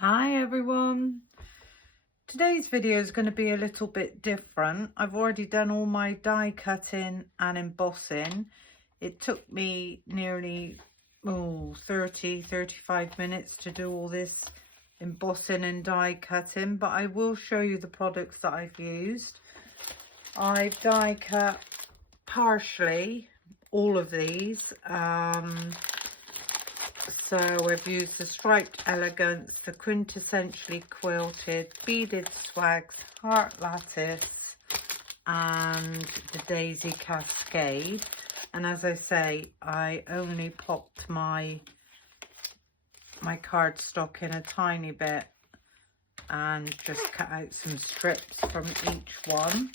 Hi everyone. Today's video is going to be a little bit different. I've already done all my die cutting and embossing. It took me nearly 35 minutes to do all this embossing and die cutting, but I will show you the products that I've used. I've die cut partially all of these. So I've used the striped elegance, the quintessentially quilted, beaded swags, heart lattice, and the daisy cascade. And as I say, I only popped my cardstock in a tiny bit and just cut out some strips from each one.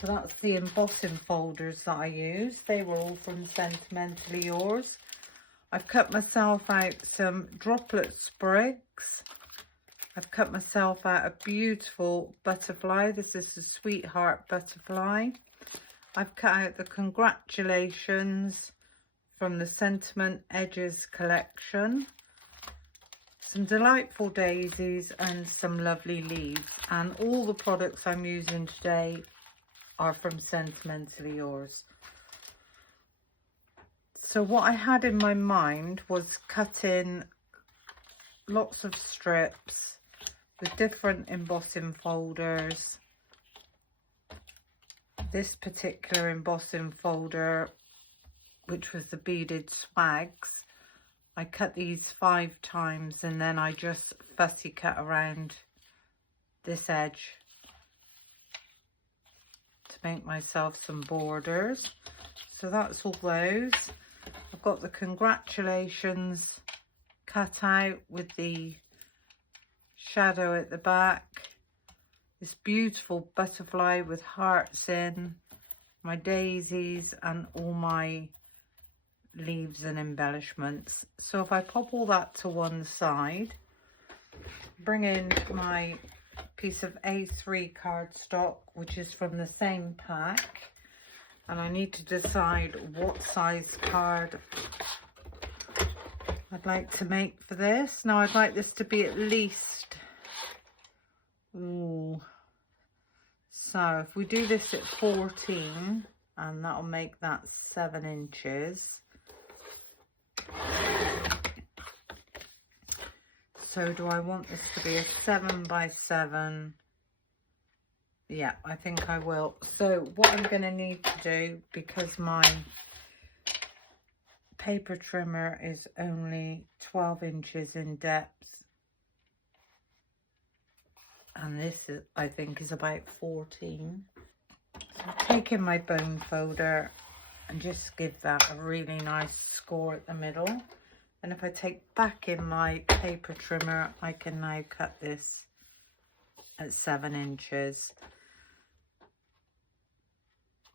So that's the embossing folders that I used. They were all from Sentimentally Yours. I've cut myself out some droplet sprigs. I've cut myself out a beautiful butterfly. This is the Sweetheart butterfly. I've cut out the Congratulations from the Sentiment Edges collection. Some delightful daisies and some lovely leaves. And all the products I'm using today are from Sentimentally Yours. So what I had in my mind was cutting lots of strips with different embossing folders. This particular embossing folder, which was the beaded swags, I cut these 5 times and then I just fussy cut around this edge to make myself some borders. So that's all those. I've got the Congratulations cut out with the shadow at the back. This beautiful butterfly with hearts in, my daisies and all my leaves and embellishments. So if I pop all that to one side, bring in my piece of A3 cardstock, which is from the same pack. And I need to decide what size card I'd like to make for this. Now I'd like this to be at least, so if we do this at 14, and that'll make that 7 inches. So do I want this to be a 7 by 7? Yeah, I think I will. So what I'm going to need to do, because my paper trimmer is only 12 inches in depth, and this is, I think, is about 14. So I'm taking my bone folder and just give that a really nice score at the middle. And if I take back in my paper trimmer, I can now cut this at 7 inches.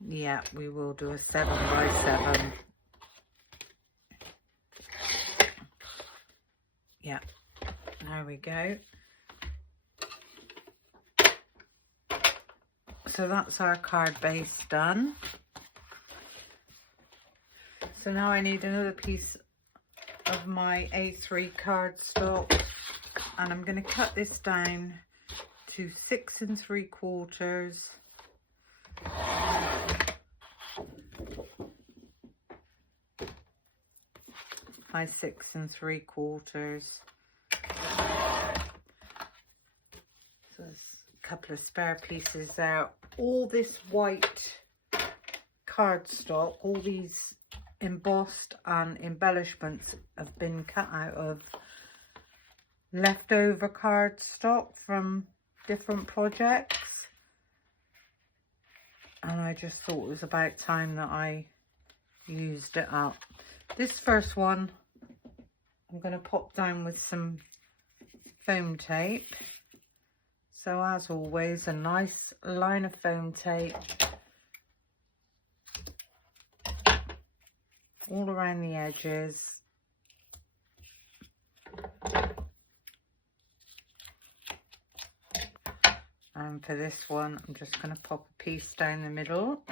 Yeah, we will do a 7 by 7. Yeah, there we go. So that's our card base done. So now I need another piece of my A3 cardstock, and I'm going to cut this down to 6 3/4 by 6 3/4. So there's a couple of spare pieces there. All this white cardstock, all these embossed and embellishments have been cut out of leftover cardstock from different projects, and I just thought it was about time that I used it up. This first one I'm going to pop down with some foam tape. So as always, a nice line of foam tape all around the edges. And for this one, I'm just going to pop a piece down the middle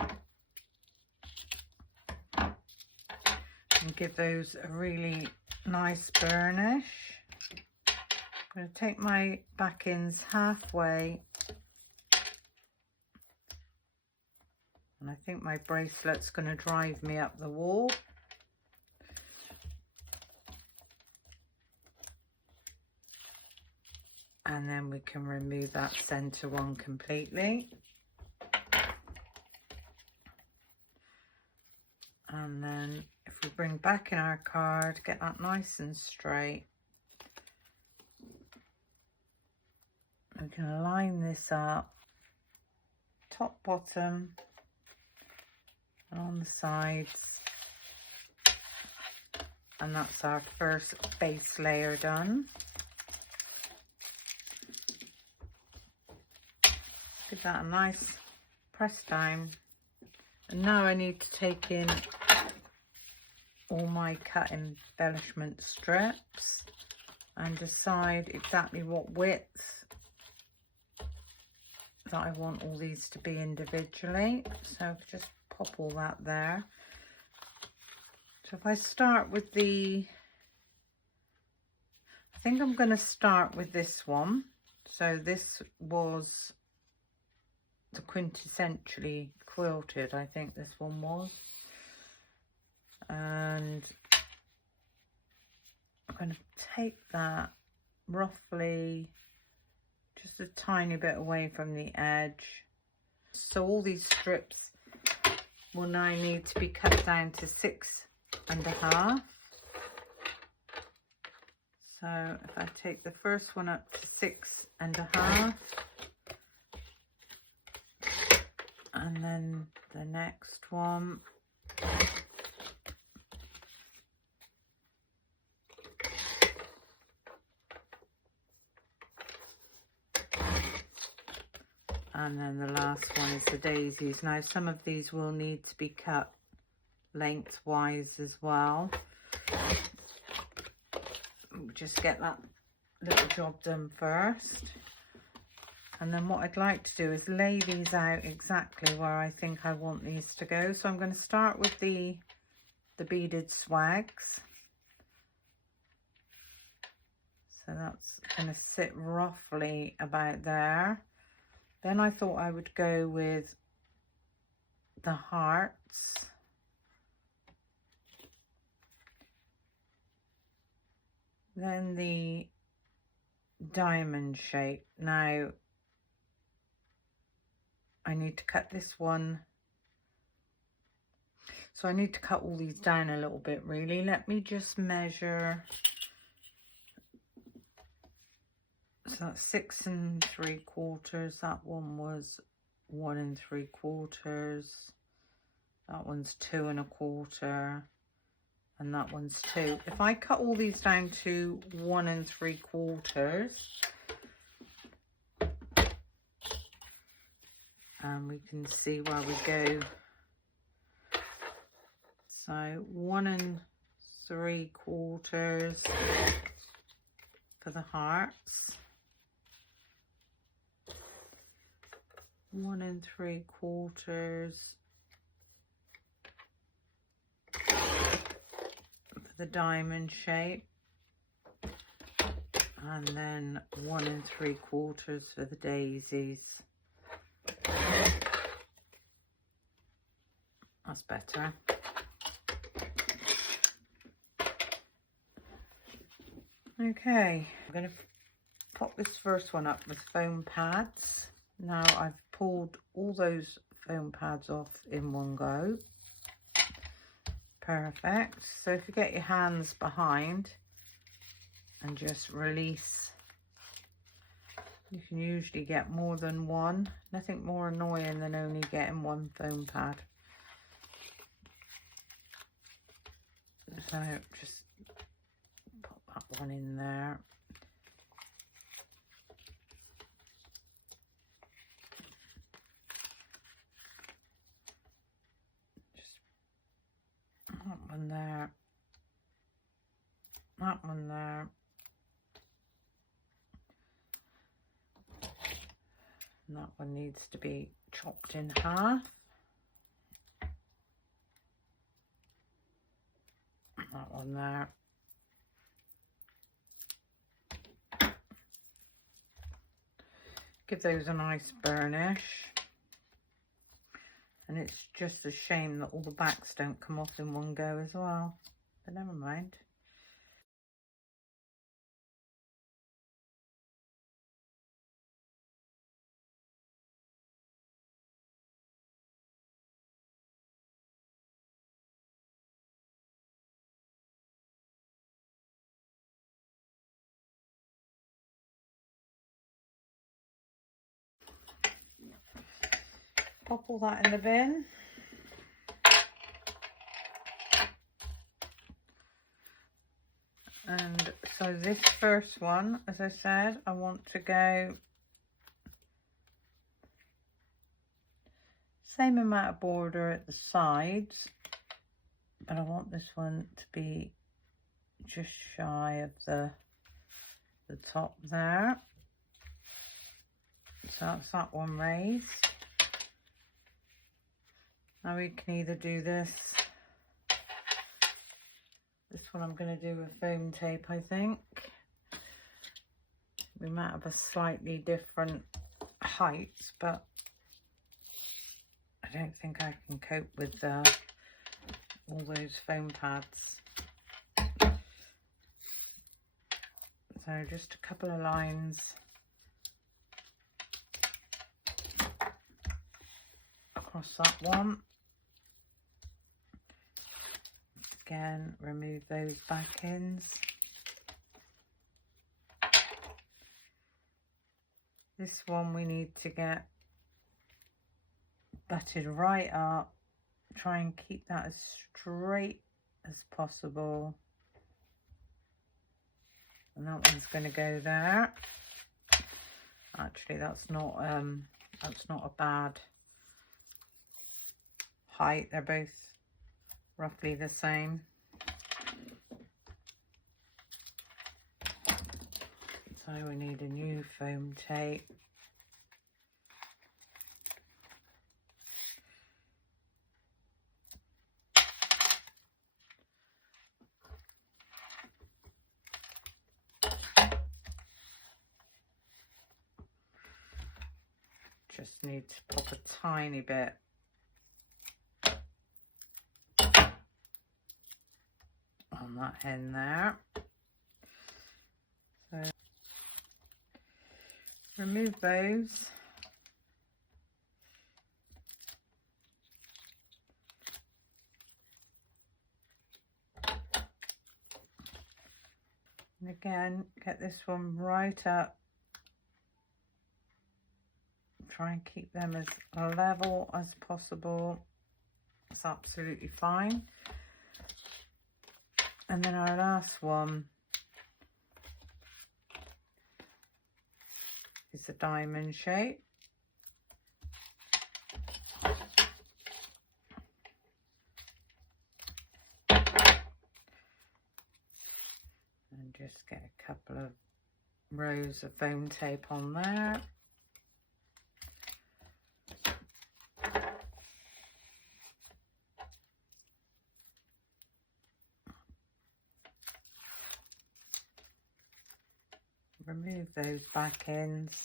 and give those a really nice burnish. I'm going to take my back-ends halfway, and I think my bracelet's going to drive me up the wall. And then we can remove that center one completely. And then if we bring back in our card, get that nice and straight. We can line this up, top, bottom, and on the sides. And that's our first base layer done. Give that a nice press down. And now I need to take in all my cut embellishment strips and decide exactly what width that I want all these to be individually. So just pop all that there. So if I start with I think I'm going to start with this one. So this was the Quintessentially quilted, I think this one was. And I'm going to take that roughly just a tiny bit away from the edge. So all these strips will now need to be cut down to 6.5. So if I take the first one up to 6.5, and then the next one, and then the last one is the daisies. Now some of these will need to be cut lengthwise as well. We'll just get that little job done first. And then what I'd like to do is lay these out exactly where I think I want these to go. So I'm going to start with the beaded swags. So that's going to sit roughly about there. Then I thought I would go with the hearts. Then the diamond shape. Now I need to cut this one. So I need to cut all these down a little bit really. Let me just measure. So that's 6 3/4. That one was 1 3/4. That one's 2 1/4. And that one's 2. If I cut all these down to 1 3/4, and we can see where we go. So 1 3/4 for the hearts, 1 3/4 for the diamond shape, and then 1 3/4 for the daisies. That's better. Okay, I'm going to pop this first one up with foam pads. Now I've pulled all those foam pads off in one go. Perfect. So if you get your hands behind and just release, you can usually get more than one. Nothing more annoying than only getting one foam pad. So just pop that one in there. Just that one there. That one there. And that one needs to be chopped in half. That one there. give those a nice burnish. And it's just a shame that all the backs don't come off in one go as well, but never mind. Pop all that in the bin. And so this first one, as I said, I want to go same amount of border at the sides, but I want this one to be just shy of the top there. So that's that one raised. Now we can either do this one I'm going to do with foam tape, I think. We might have a slightly different height, but I don't think I can cope with all those foam pads. So just a couple of lines across that one. Again, remove those back ends. This one we need to get butted right up. Try and keep that as straight as possible. And that one's going to go there. Actually, that's not a bad height. They're both roughly the same. So we need a new foam tape. Just need to pop a tiny bit on that end there. So remove those. And again, get this one right up. Try and keep them as level as possible. It's absolutely fine. And then our last one is a diamond shape. And just get a couple of rows of foam tape on there. Remove those back ends.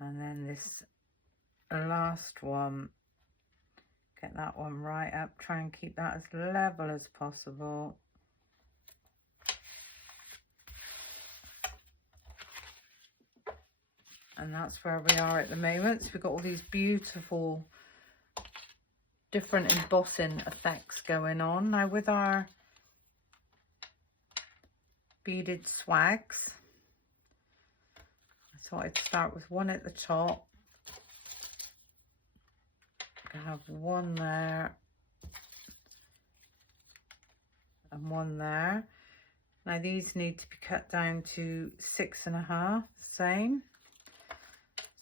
And then this last one, get that one right up. Try and keep that as level as possible. And that's where we are at the moment. So we've got all these beautiful different embossing effects going on. Now with our beaded swags, I thought I'd start with one at the top. I have one there and one there. Now these need to be cut down to 6.5, same.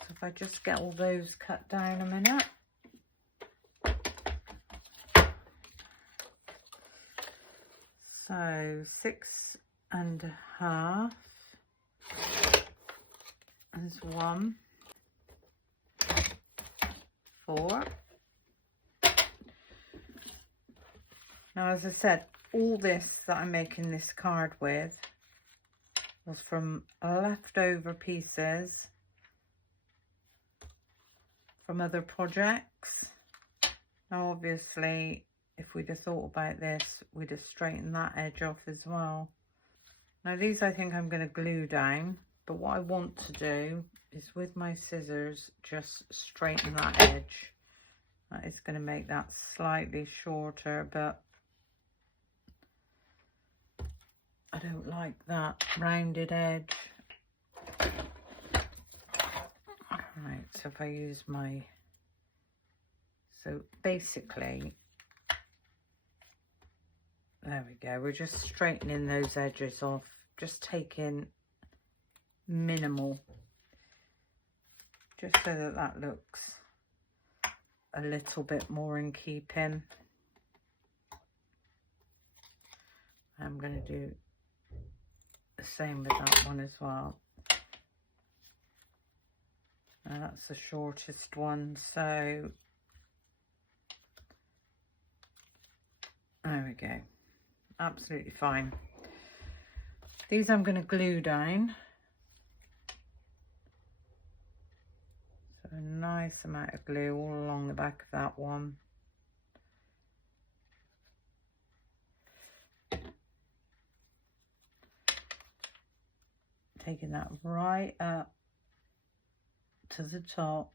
So if I just get all those cut down a minute. So 6.5 is 1, 4. Now, as I said, all this that I'm making this card with was from leftover pieces from other projects. Now obviously if we'd have thought about this, we'd have straightened that edge off as well. Now these I think I'm going to glue down, but what I want to do is with my scissors just straighten that edge. That is going to make that slightly shorter, but I don't like that rounded edge. Right, so if I use my, so basically, there we go, we're just straightening those edges off, just taking minimal, just so that that looks a little bit more in keeping. I'm going to do the same with that one as well. Now that's the shortest one, so there we go, absolutely fine. These I'm going to glue down, so a nice amount of glue all along the back of that one. Taking that right up to the top.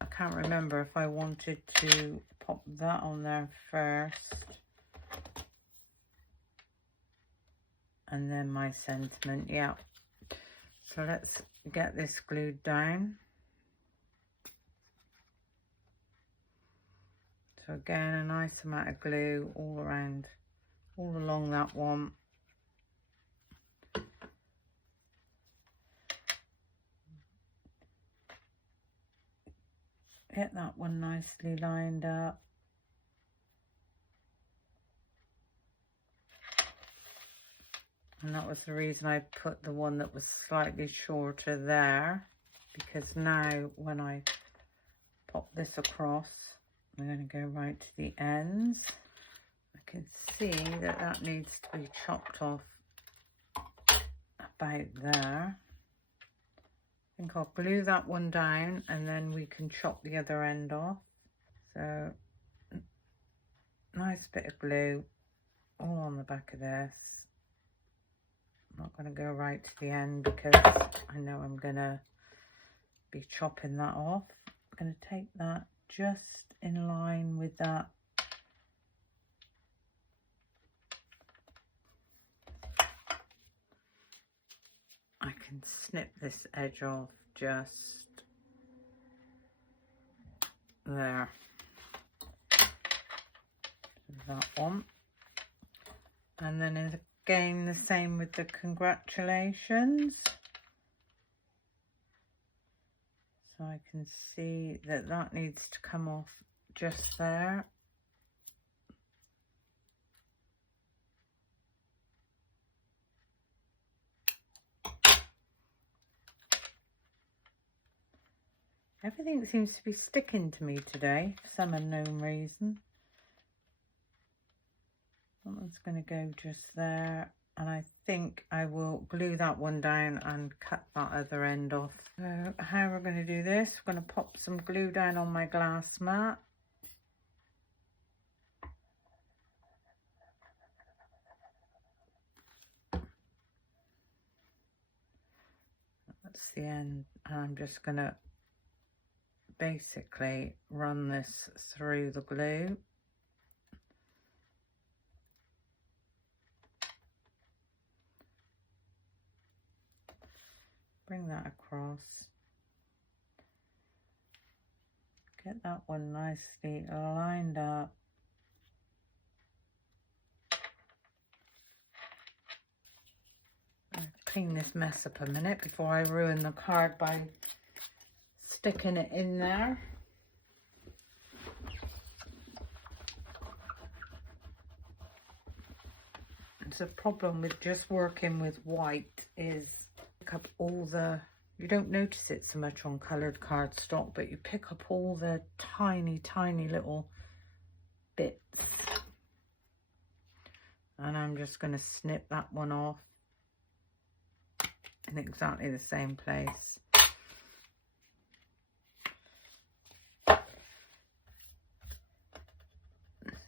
I can't remember if I wanted to pop that on there first and then my sentiment. Yeah, so let's get this glued down. So again, a nice amount of glue all around, all along that one. Get that one nicely lined up. And that was the reason I put the one that was slightly shorter there, because now when I pop this across, I'm going to go right to the ends. I can see that that needs to be chopped off about there. I think I'll glue that one down and then we can chop the other end off. So nice bit of glue all on the back of this. I'm not going to go right to the end because I know I'm going to be chopping that off. I'm going to take that just in line with that. I can snip this edge off just there. That one. And then again the same with the congratulations. So I can see that that needs to come off just there. Everything seems to be sticking to me today for some unknown reason. That one's going to go just there, and I think I will glue that one down and cut that other end off. So how we're going to do this, we're going to pop some glue down on my glass mat. That's the end, and I'm just going to basically run this through the glue. Bring that across. Get that one nicely lined up. I'll clean this mess up a minute before I ruin the card by sticking it in there. It's a problem with just working with white is pick up all the You don't notice it so much on coloured cardstock, but you pick up all the tiny, tiny little bits. And I'm just going to snip that one off in exactly the same place.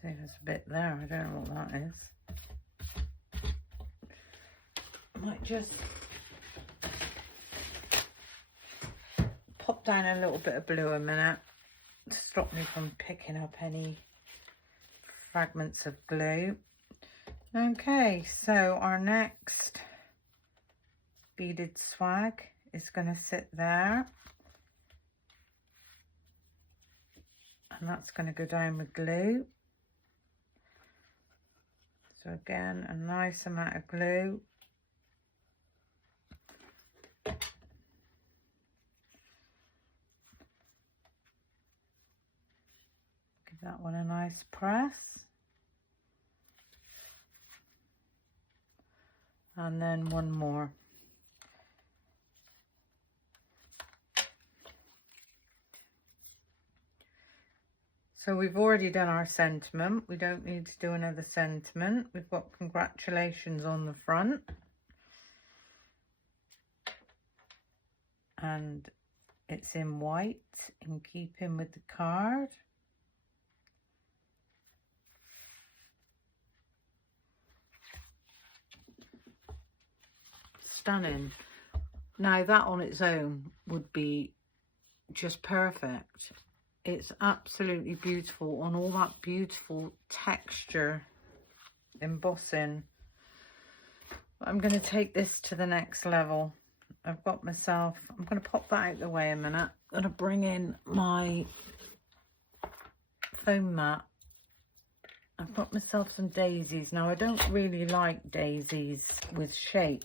See, there's a bit there. I don't know what that is. I might just pop down a little bit of blue a minute to stop me from picking up any fragments of glue. Okay, so our next beaded swag is going to sit there, and that's going to go down with glue. So again, a nice amount of glue. Give that one a nice press. And then one more. So we've already done our sentiment. We don't need to do another sentiment. We've got congratulations on the front. And it's in white, in keeping with the card. Stunning. Now that on its own would be just perfect. It's absolutely beautiful on all that beautiful texture embossing. I'm going to take this to the next level. I've got myself, I'm going to pop that out of the way a minute. I'm going to bring in my foam mat. I've got myself some daisies. Now I don't really like daisies with shape.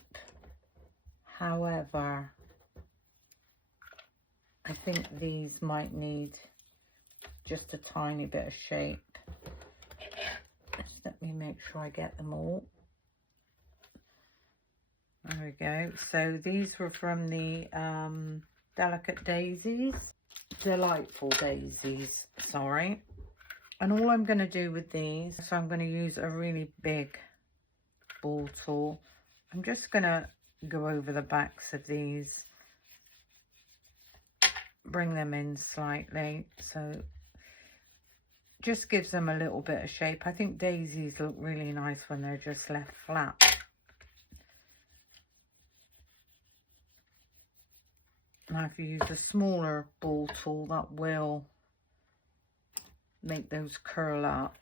However, I think these might need just a tiny bit of shape. Just let me make sure I get them all. There we go. So these were from the Delicate Daisies. Delightful Daisies, sorry. And all I'm going to do with these, so I'm going to use a really big ball tool. I'm just going to go over the backs of these, bring them in slightly, so just gives them a little bit of shape. I think daisies look really nice when they're just left flat. Now if you use a smaller ball tool, that will make those curl up,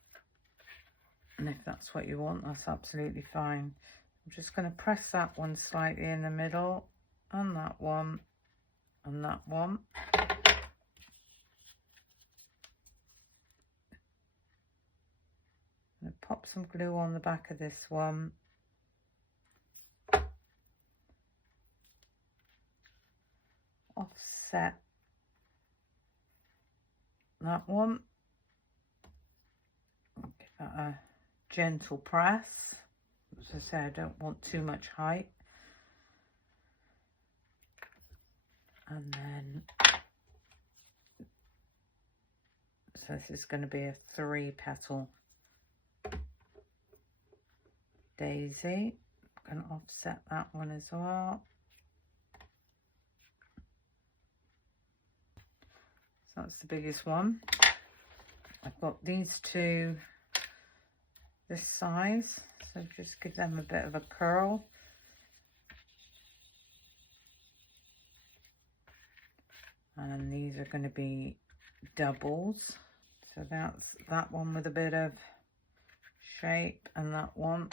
and if that's what you want, that's absolutely fine. I'm just going to press that one slightly in the middle, and that one, and that one. I'm going to pop some glue on the back of this one. Offset that one. Give that a gentle press. As I say, I don't want too much height. And then, so this is going to be a 3-petal daisy. I'm going to offset that one as well. So that's the biggest one. I've got these two this size, so just give them a bit of a curl. And these are going to be doubles. So that's that one with a bit of shape, and that one.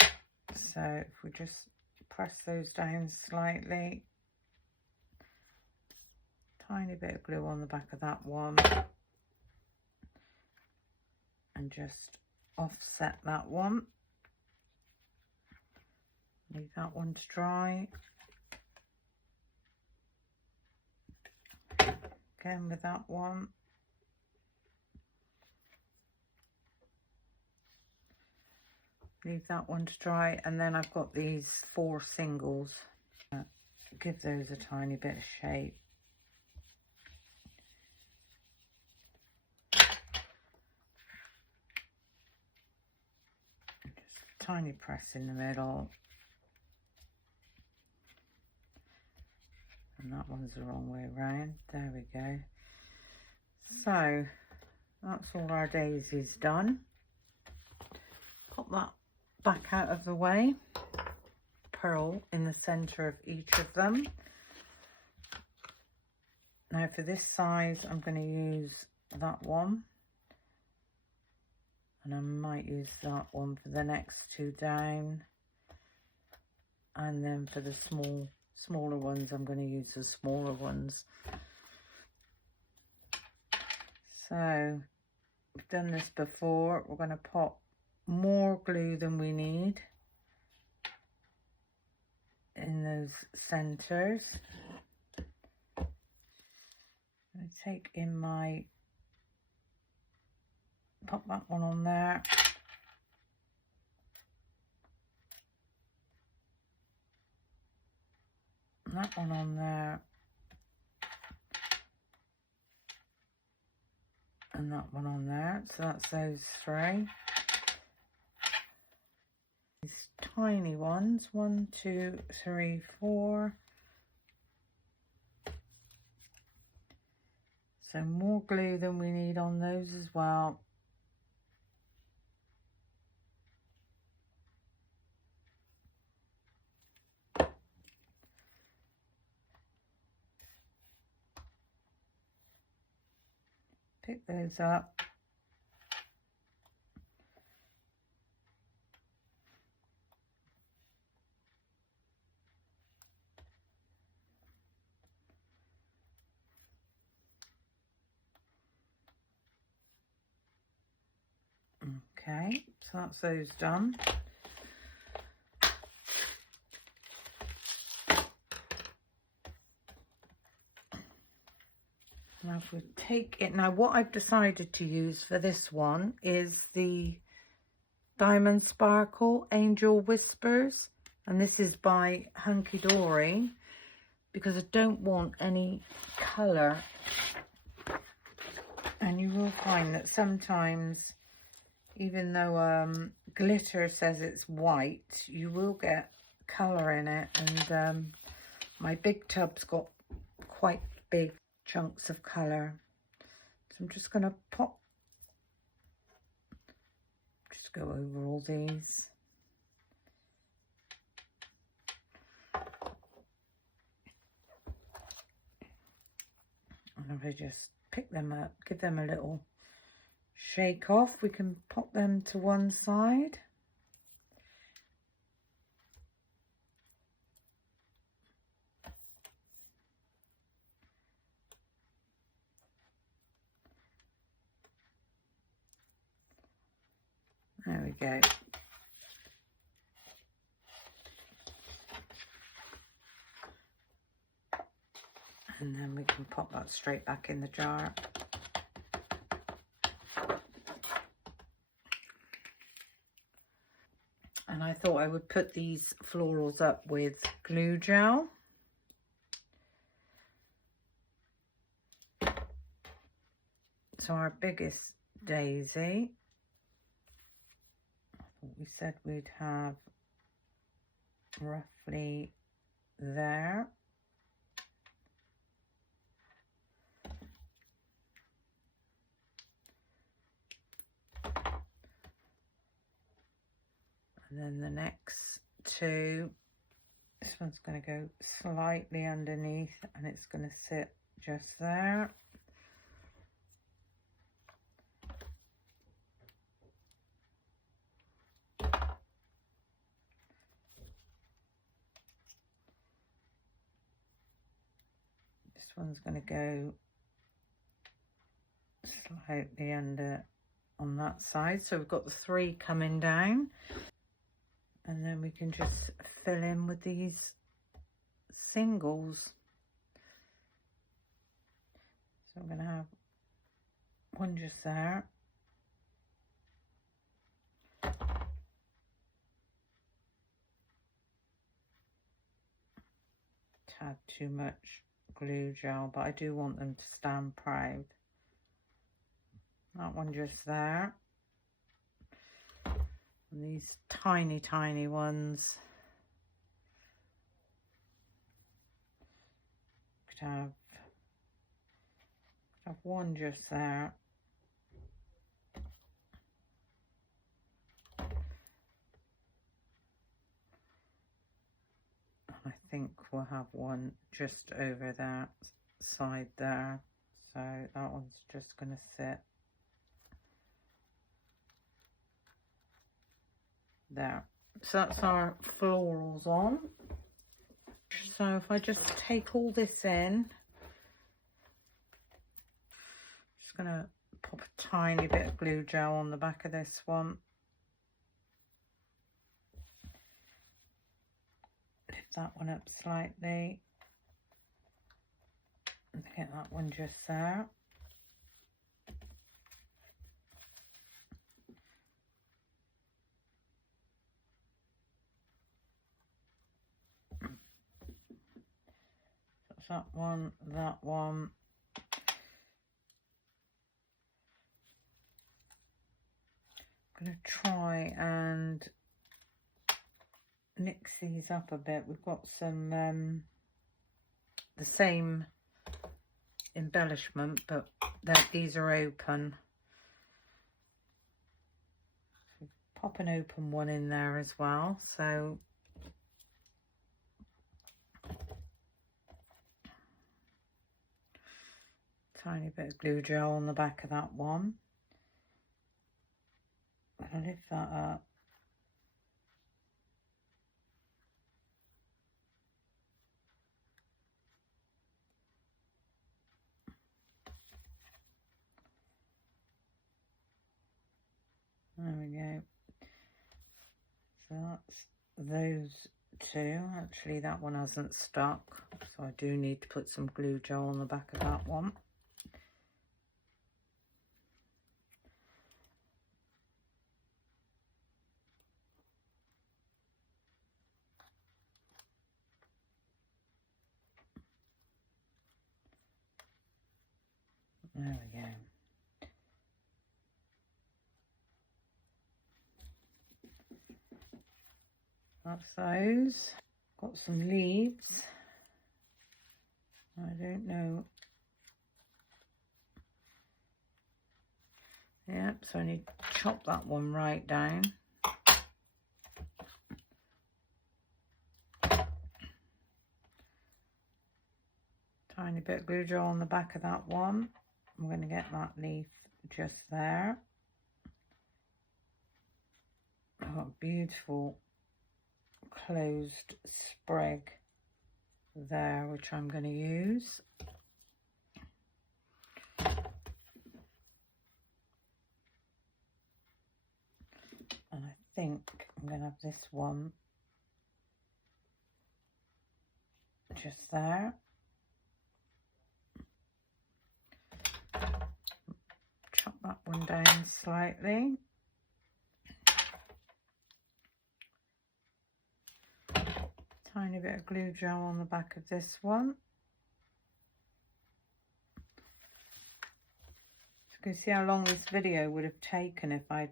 So if we just press those down slightly, tiny bit of glue on the back of that one, and just offset that one. Leave that one to dry. Again with that one. Leave that one to dry, and then I've got these 4 singles. give those a tiny bit of shape. Just a tiny press in the middle. And that one's the wrong way around. There we go. So that's all our daisies done. Pop that back out of the way. Pearl in the center of each of them. Now for this size, I'm going to use that one. And I might use that one for the next two down. And then for the smaller ones, I'm going to use the smaller ones. So we've done this before. We're going to pop more glue than we need in those centers. I take in my, pop that one on there. And that one on there. And that one on there. So that's those three. These tiny ones, 1, 2, 3, 4. So more glue than we need on those as well. Pick those up. Okay, so that's those done. Now if we take it, now what I've decided to use for this one is the Diamond Sparkle Angel Whispers, and this is by Hunky Dory, because I don't want any colour. And you will find that sometimes, even though glitter says it's white, you will get colour in it, and my big tub's got quite big chunks of colour. So I'm just going to go over all these. And if I just pick them up, give them a little shake off, we can pop them to one side. There we go. And then we can pop that straight back in the jar. And I thought I would put these florals up with glue gel. So our biggest daisy, we said we'd have roughly there. And then the next two, this one's going to go slightly underneath and it's going to sit just there. This one's going to go slightly under on that side. So we've got the three coming down. And then we can just fill in with these singles. So I'm going to have one just there. had too much glue gel, but I do want them to stand proud. That one just there. And these tiny, tiny ones. Could have one just there. I think we'll have one just over that side there. So that one's just going to sit there. So that's our florals on. So if I just take all this in, just going to pop a tiny bit of glue gel on the back of this one. Lift that one up slightly. And get that one just there. That's that one, that one. I'm going to try and mix these up a bit. We've got some the same embellishment, but these are open. So pop an open one in there as well. So tiny bit of glue gel on the back of that one. I'm going to lift that up. There we go. So that's those two. Actually, that one hasn't stuck, so I do need to put some glue gel on the back of that one. There we go. That's those. Got some leaves. I don't know. Yep, so I need to chop that one right down. Tiny bit of glue gel on the back of that one. I'm going to get that leaf just there. I've got a beautiful closed sprig there, which I'm going to use. And I think I'm going to have this one just there. Chop that one down slightly. Tiny bit of glue gel on the back of this one. You can see how long this video would have taken if I'd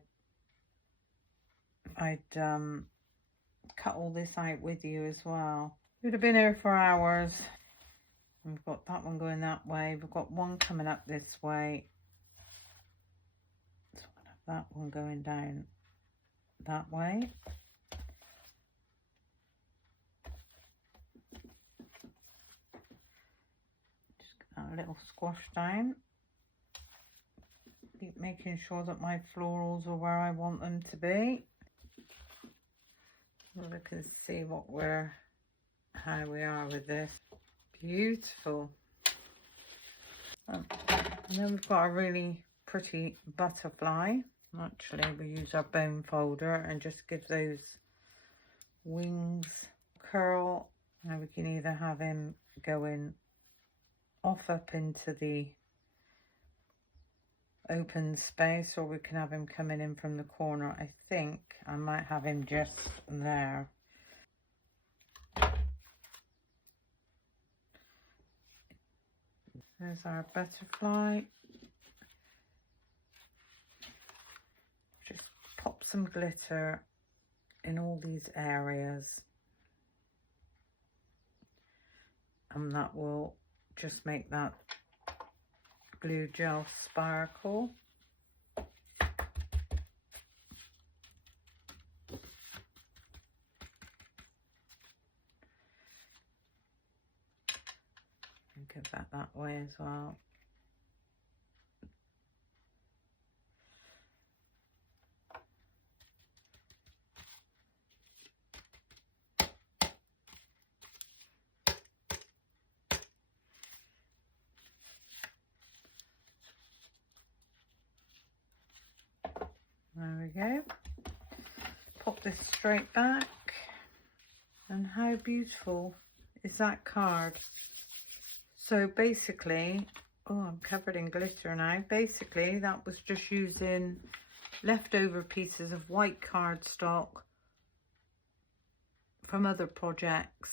cut all this out with you as well. We'd have been here for hours. We've got that one going that way. We've got one coming up this way. So I'm going to have that one going down that way. Just get that little squash down. Keep making sure that my florals are where I want them to be. So we can see how we are with this. Beautiful. And then we've got a really pretty butterfly. Actually, we use our bone folder and just give those wings curl. Now we can either have him going off up into the open space, or we can have him coming in from the corner. I think I might have him just there. There's our butterfly. Just pop some glitter in all these areas, and that will just make that glue gel sparkle. And give that way as well. There we go. Pop this straight back, and how beautiful is that card? So basically, oh, I'm covered in glitter now. Basically, that was just using leftover pieces of white cardstock from other projects,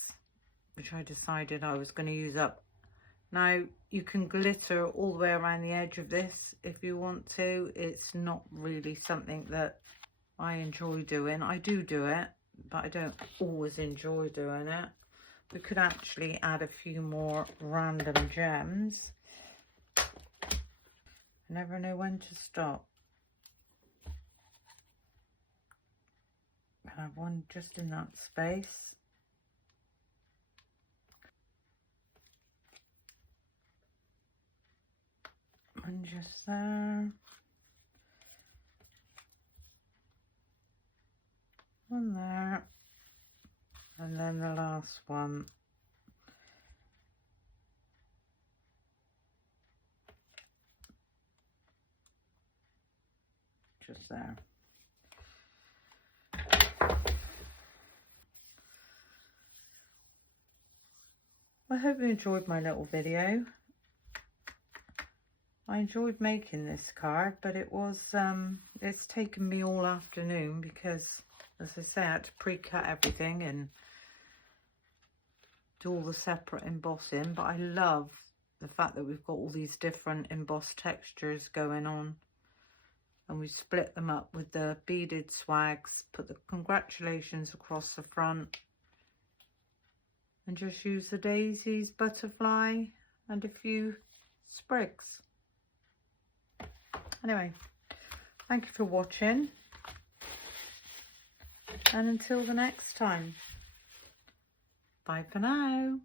which I decided I was going to use up. Now, you can glitter all the way around the edge of this if you want to. It's not really something that I enjoy doing. I do it, but I don't always enjoy doing it. We could actually add a few more random gems. I never know when to stop. I have one just in that space. And just there. One there. And then the last one. Just there. I hope you enjoyed my little video. I enjoyed making this card, but it was it's taken me all afternoon because, as I say, I had to pre-cut everything and do all the separate embossing. But I love the fact that we've got all these different embossed textures going on, and we split them up with the beaded swags, put the congratulations across the front, and just use the daisies, butterfly, and a few sprigs. Anyway, thank you for watching, and until the next time, bye for now.